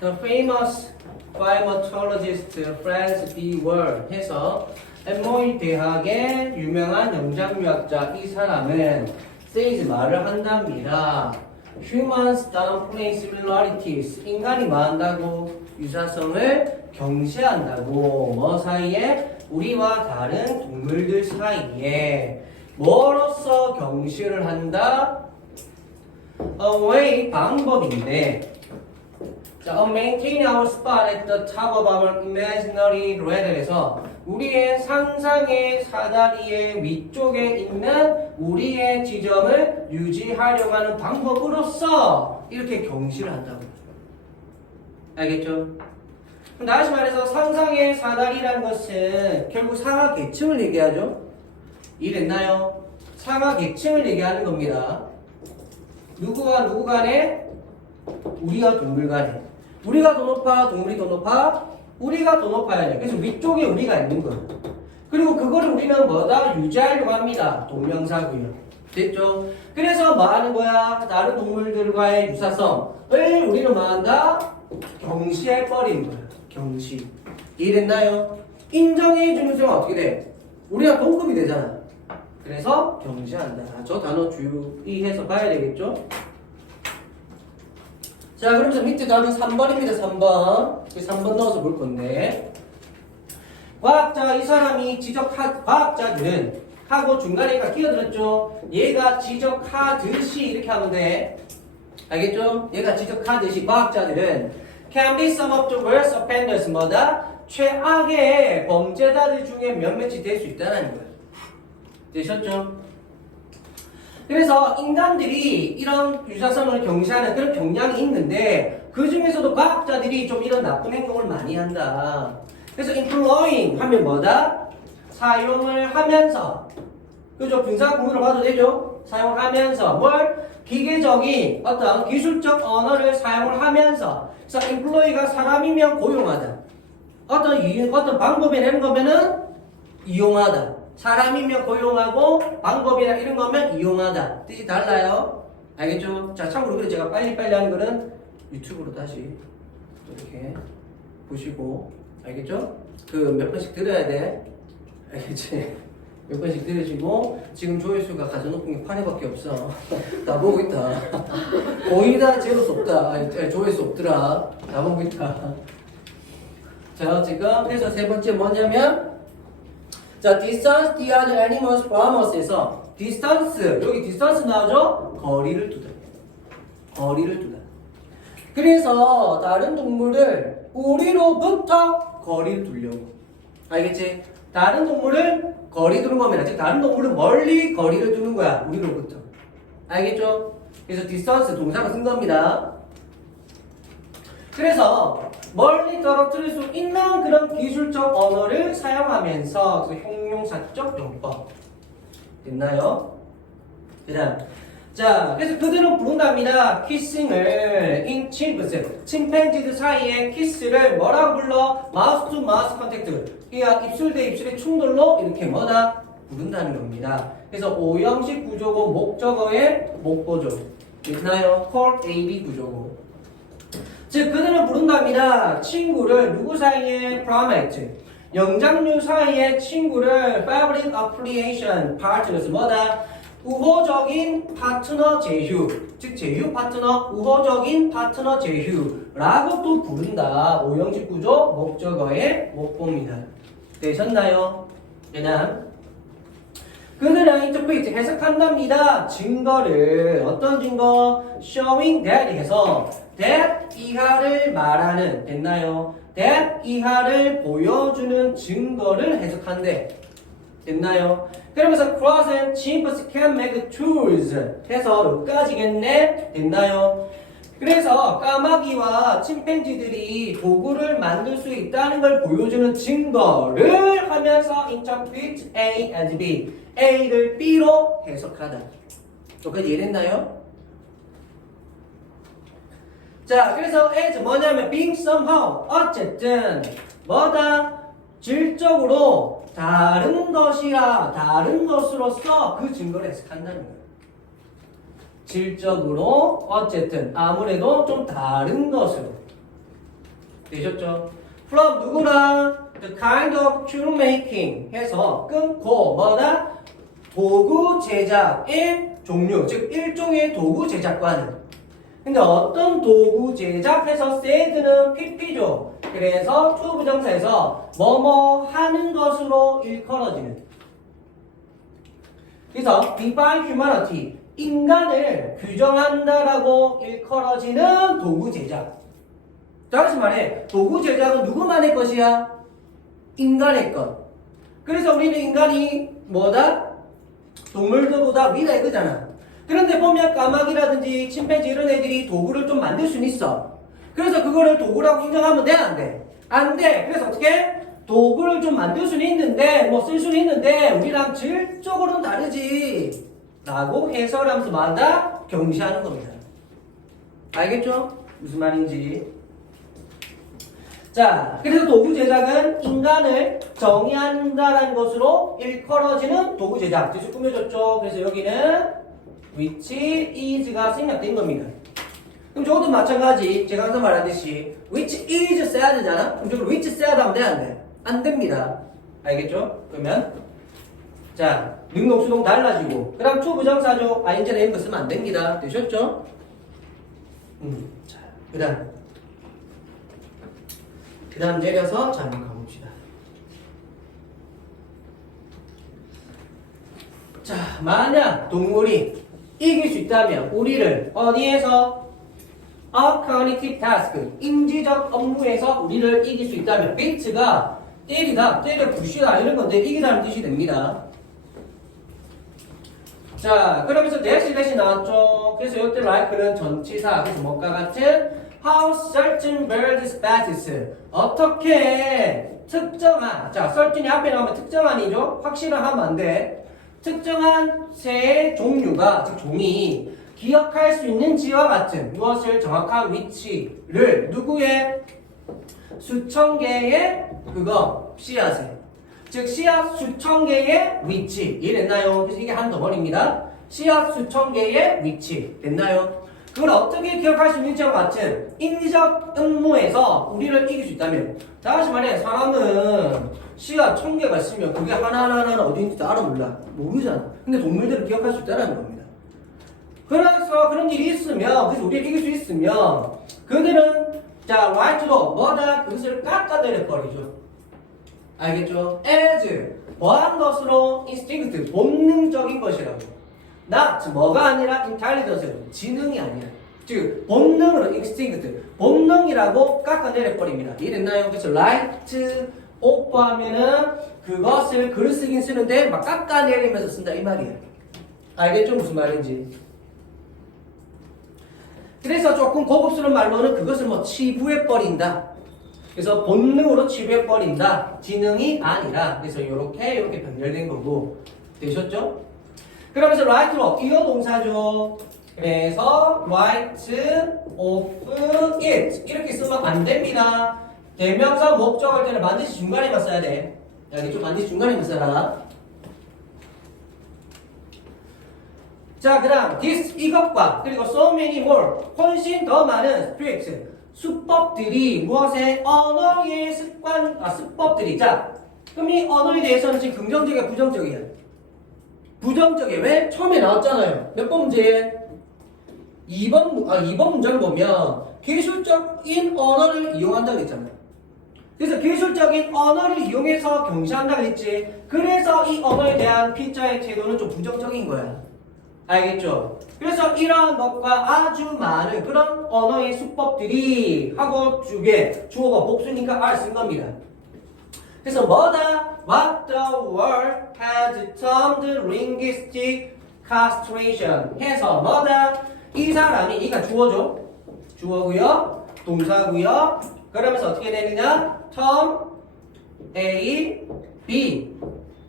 The famous primatologist Franz B. Ward 해서 emory 대학의 유명한 영장류학자 이 사람은 says 말을 한답니다. Humans downplay similarities. 인간이 뭐한다고? 유사성을 경시한다고. 뭐 사이에? 우리와 다른 동물들 사이에. 뭐로서 경시를 한다? A way, 방법인데. 자, maintain our spot at the top of our imaginary ladder에서 우리의 상상의 사다리의 위쪽에 있는 우리의 지점을 유지하려고 하는 방법으로서 이렇게 경시를 한다고. 알겠죠? 그럼 다시 말해서 상상의 사다리라는 것은 결국 상하 계층을 얘기하죠. 이랬나요? 상하 계층을 얘기하는 겁니다. 누구와 누구 간에? 우리와 동물 간에. 우리가 더 높아, 동물이 더 높아? 우리가 더 높아야 돼. 그래서 위쪽에 우리가 있는 거예요. 그리고 그거를 우리는 뭐다? 유지하려고 합니다. 동명사고요. 됐죠? 그래서 뭐 하는 거야? 다른 동물들과의 유사성을 우리는 뭐 한다? 경시해버리는 거야. 경시. 이해됐나요? 인정해 주는 순간 어떻게 돼? 우리가 동급이 되잖아. 그래서 경시한다. 저 단어 주의해서 봐야 되겠죠? 자, 그러면서 밑에 단어 3번입니다. 3번. 3번 넣어서 볼 건데. 과학자, 이 사람이 지적한, 과학자들은 하고 중간에 가 끼어들었죠. 얘가 지적하듯이 이렇게 하면 돼. 알겠죠? 얘가 지적하듯이 과학자들은 can be some of the worst offenders 뭐다? 최악의 범죄자들 중에 몇몇이 될 수 있다는 거예요. 되셨죠? 그래서 인간들이 이런 유사성을 경시하는 그런 경향이 있는데 그 중에서도 과학자들이 좀 이런 나쁜 행동을 많이 한다. 그래서 employing 하면 뭐다? 사용을 하면서 그죠? 분사 구문으로 봐도 되죠? 사용하면서 뭘? 기계적인 어떤 기술적 언어를 사용을 하면서 그래서 employee가 사람이면 고용하다. 어떤 이, 어떤 방법이 내는 거면은 이용하다. 사람이면 고용하고 방법이나 이런 거면 이용하다. 뜻이 달라요. 알겠죠? 자, 참고로 그래 제가 빨리빨리 하는 거는 유튜브로 다시 또 이렇게 보시고 알겠죠? 그 몇 번씩 들어야 돼. 알겠지? 몇 번씩 들으시고 지금 조회수가 가장 높은 게 8회밖에 없어. 다 보고 있다. 거의 다 재울 수 없다. 아니, 조회수 없더라. 다 보고 있다. 자, 지금 그래서 세 번째 뭐냐면 자, distance the other animals from us에서 distance 여기 distance 나오죠? 거리를 두다. 거리를 두다. 그래서 다른 동물을 우리로부터 거리를 두려고. 알겠지? 다른 동물을 거리 두는 겁니다. 즉 다른 동물은 멀리 거리를 두는 거야. 우리로부터. 알겠죠? 그래서 distance 동사가 쓴 겁니다. 그래서 멀리 떨어뜨릴 수 있는 그런 기술적 언어를 사용하면서 그 형용사적 용법. 됐나요? 그다음 자 그래서 그들은 부른답니다. 키싱을 인 chimps 침팬지들 사이에 키스를 뭐라고 불러? 마우스 투 마우스 컨택트. 이야 입술 대 입술의 충돌로 이렇게 뭐다? 부른다는 겁니다. 그래서 오형식 구조고 목적어의 목보조. 됐나요? 콜 AB 구조고 즉 그들은 부른답니다. 친구를 누구 사이에? primate 영장류 사이에 친구를 favorite affiliation partners 뭐다? 우호적인 파트너 제휴. 즉 제휴 파트너 우호적인 파트너 제휴라고 또 부른다. 오형식 구조 목적어의 목보입니다. 되셨나요? 그다음 그들은 interpret 해석한답니다. 증거를. 어떤 증거? showing that 해서 that 이하를 말하는 됐나요? that 이하를 보여주는 증거를 해석한대. 됐나요? 그러면서 cross and chimps can make tools 해서 여기까지겠네? 됐나요? 그래서 까마귀와 침팬지들이 도구를 만들 수 있다는 걸 보여주는 증거를 하면서 interpret A as B. A를 B로 해석하다. 여기까지 이해됐나요? 자, 그래서 as 뭐냐면 being somehow 어쨌든 뭐다 질적으로 다른 것이라 다른 것으로서 그 증거를 해석한다는 거예요. 질적으로 어쨌든 아무래도 좀 다른 것으로 되셨죠? from 누구나 the kind of tool making 해서 끊고 뭐다? 도구 제작의 종류 즉 일종의 도구 제작과는 근데 어떤 도구 제작해서 said는 pp죠. 그래서 to 부정사에서 뭐뭐 하는 것으로 일컬어지는. 그래서 define humanity 인간을 규정한다라고 일컬어지는 도구 제작. 다시 말해 도구 제작은 누구만의 것이야? 인간의 것. 그래서 우리는 인간이 뭐다? 동물들보다 위다 이거잖아 그런데 보면 까마귀라든지 침팬지 이런 애들이 도구를 좀 만들 수는 있어 그래서 그거를 도구라고 인정하면 돼? 안 돼? 안 돼! 그래서 어떻게? 도구를 좀 만들 수는 있는데 뭐 쓸 수는 있는데 우리랑 질적으로는 다르지 라고 해설하면서 말한다? 경시하는 겁니다 알겠죠? 무슨 말인지 자, 그래서 도구 제작은 인간을 정의한다라는 것으로 일컬어지는 도구 제작. 뒤에서 꾸며졌죠. 그래서 여기는 which is가 생략된 겁니다. 그럼 저것도 마찬가지. 제가 항상 말하듯이 which is 써야 되잖아. 그럼 저걸 which 써야 하면 돼, 안 돼? 안 됩니다. 알겠죠? 그러면 자, 능동, 수동 달라지고 그 다음 초부정사죠. ing나 이런 거 쓰면 안 됩니다. 되셨죠? 음, 자, 그 다음 그 다음 내려서 자 한번 가봅시다. 자, 만약 동물이 이길 수 있다면 우리를 어디에서 a cognitive task 인지적 업무에서 우리를 이길 수 있다면 beat가 때리다, 때려 부시다 이런 건데 이기다는 뜻이 됩니다. 자, 그러면서 대시 대시 나왔죠. 그래서 이때 like는 전치사, 그래서 뭐가 같은 how certain bird species 어떻게 특정한 자, certain이 앞에 나오면 특정한이죠. 확실한 하면 안 돼. 특정한 새의 종류가 즉 종이 기억할 수 있는지와 같은 무엇을 정확한 위치를 누구의 수천 개의 그거 씨앗에 즉 씨앗 수천 개의 위치 이해됐나요? 그래서 이게 한 덩어리입니다. 씨앗 수천 개의 위치 됐나요? 그걸 어떻게 기억할 수 있는지와 같은 인지적 응모에서 우리를 이길 수 있다면 다시 말해 사람은 씨앗 천 개가 있으면 그게 하나하나는 어디 있는지 알아 몰라. 모르잖아. 근데 동물들은 기억할 수 있다는 겁니다. 그래서 그런 일이 있으면 그래서 우리를 이길 수 있으면 그들은 자 right로 뭐다? 그것을 깎아내려 버리죠. 알겠죠? as 뭐한 것으로 instinct 본능적인 것이라고 not 뭐가 아니라 intelligence 지능이 아니라 즉 본능으로 instinct 본능이라고 깎아내려 버립니다 이해됐나요? 그래서 right 오프 하면은 그것을 글 쓰긴 쓰는데 막 깎아내리면서 쓴다 이 말이에요 알겠죠? 무슨 말인지 그래서 조금 고급스러운 말로는 그것을 뭐 치부해 버린다 그래서 본능으로 치부해 버린다. 지능이 아니라 그래서 이렇게 이렇게 변별된 거고 되셨죠? 그러면서 right로 이어 동사죠. 그래서 right of it 이렇게 쓰면 안 됩니다. 대명사 목적할 때는 반드시 중간에만 써야 돼. 여기 좀 반드시 중간에만 써라. 자, 그 다음 this 이것과 그리고 so many more 훨씬 더 많은 scripts 수법들이 무엇에 언어의 습관 아 수법들이 자 그럼 이 언어에 대해서는 지금 긍정적이야 부정적이야 부정적이야 왜 처음에 나왔잖아요 몇 번 문제 2번 문- 아 2번 문장 보면 기술적인 언어를 이용한다고 했잖아요 그래서 기술적인 언어를 이용해서 경시한다고 했지 그래서 이 언어에 대한 피자의 태도는 좀 부정적인 거야 알겠죠? 그래서 이러한 것과 아주 많은 그런 언어의 수법들이 하고 주게 주어가 복수니까 R 쓴 겁니다. 그래서 뭐다? World has termed linguistic castration 해서 뭐다? 이 사람이 이가 주어죠? 주어고요 동사고요 그러면서 어떻게 되느냐? term A, B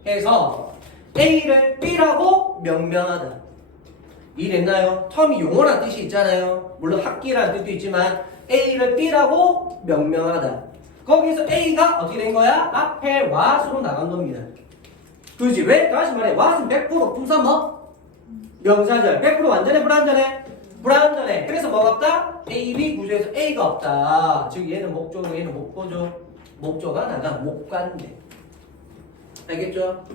해서 A를 B라고 명명하다. 이해됐나요? 텀이 용어란 뜻이 있잖아요. 물론 학기라는 뜻도 있지만 A를 B라고 명명하다. 거기서 A가 어떻게 된 거야? 앞에 what으로 나간 겁니다. 그지? 왜? 다시 말해. what은 100% 품사 뭐? 명사절 100% 완전해 불완전해? 불완전해 그래서 뭐가 없다? A, B 구조에서 A가 없다 즉 얘는 목조고 얘는 목보죠 목조가 나가 목관대 알겠죠?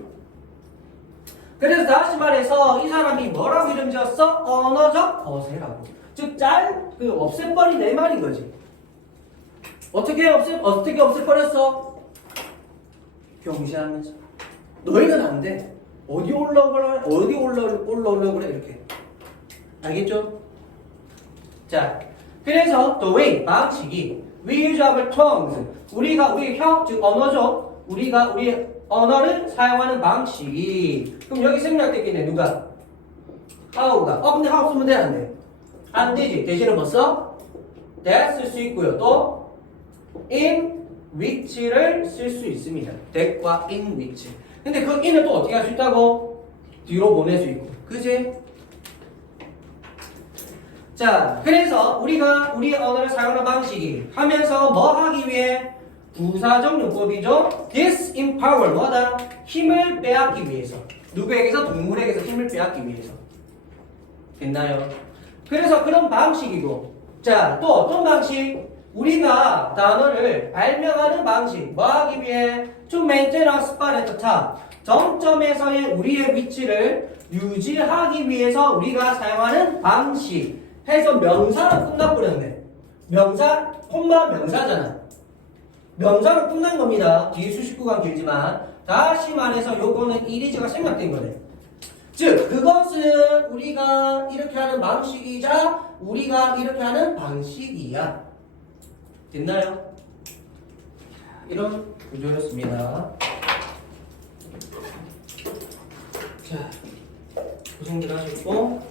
그래서 다시 말해서 이 사람이 뭐라고 이름 지었어? 언어적 거세라고 즉 짤 그 없애버린 내 말인 거지 어떻게 없애 어떻게 없애버렸어? 경시하면서 너희는 안 돼. 어디 올라오라 어디 올라 올라오려 그래 이렇게. 알겠죠? 자, 그래서 the way 방식이 we use our tongues 우리가 우리 혀, 즉 언어죠. 우리가 우리 언어를 사용하는 방식이 그럼 여기 생략됐겠네 누가? how가. 어 근데 how 쓰면 돼안 돼? 안 되지. 대신에 뭐 써? that 쓸 수 있고요. 또 in which를 쓸 수 있습니다. that과 in which. 근데 그 in을 또 어떻게 할 수 있다고? 뒤로 보낼 수 있고. 그지? 자, 그래서 우리가 우리 언어를 사용하는 방식이 하면서 뭐 하기 위해? 부사적 용법이죠. disempower 뭐다? 힘을 빼앗기 위해서. 누구에게서? 동물에게서 힘을 빼앗기 위해서. 됐나요? 그래서 그런 방식이고. 자, 또 어떤 방식? 우리가 단어를 발명하는 방식. 뭐 하기 위해? To maintain a spot at the top. 정점에서의 우리의 위치를 유지하기 위해서 우리가 사용하는 방식. 해서 명사로 끝나버렸네. 명사, 콤마 명사잖아. 명사로 끝난 겁니다. 뒤에 수십 구간 길지만. 다시 말해서 요거는 이리즈가 생략된 거네. 즉, 그것은 우리가 이렇게 하는 방식이자 우리가 이렇게 하는 방식이야. 됐나요? 이런 구조였습니다. 자, 고생들 하셨고,